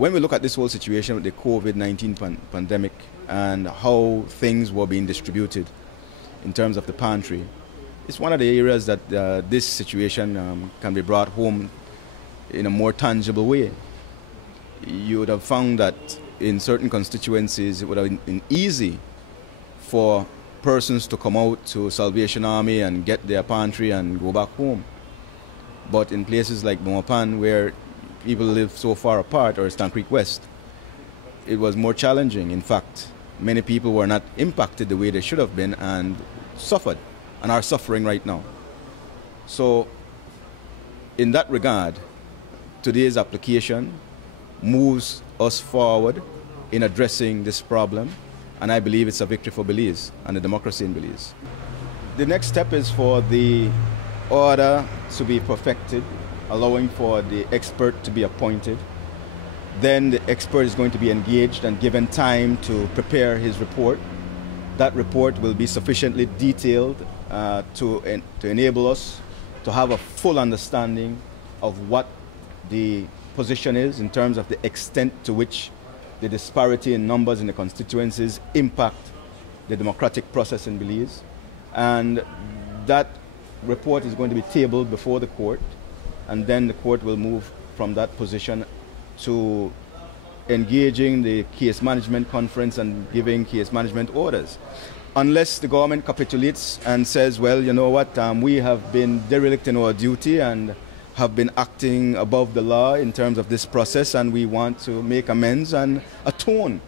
when we look at this whole situation with the COVID-19 pandemic and how things were being distributed in terms of the pantry, it's one of the areas that this situation can be brought home in a more tangible way. You would have found that in certain constituencies it would have been easy for persons to come out to Salvation Army and get their pantry and go back home. But in places like Moapan, where people live so far apart, or Stan Creek West, it was more challenging. In fact, many people were not impacted the way they should have been and suffered and are suffering right now. So in that regard, today's application moves us forward in addressing this problem, and I believe it's a victory for Belize and the democracy in Belize. The next step is for the order to be perfected, allowing for the expert to be appointed. Then the expert is going to be engaged and given time to prepare his report. That report will be sufficiently detailed to enable us to have a full understanding of what the position is in terms of the extent to which the disparity in numbers in the constituencies impact the democratic process in Belize. And that report is going to be tabled before the court, and then the court will move from that position to engaging the case management conference and giving case management orders. Unless the government capitulates and says, well, you know what, we have been derelict in our duty and have been acting above the law in terms of this process, and we want to make amends and atone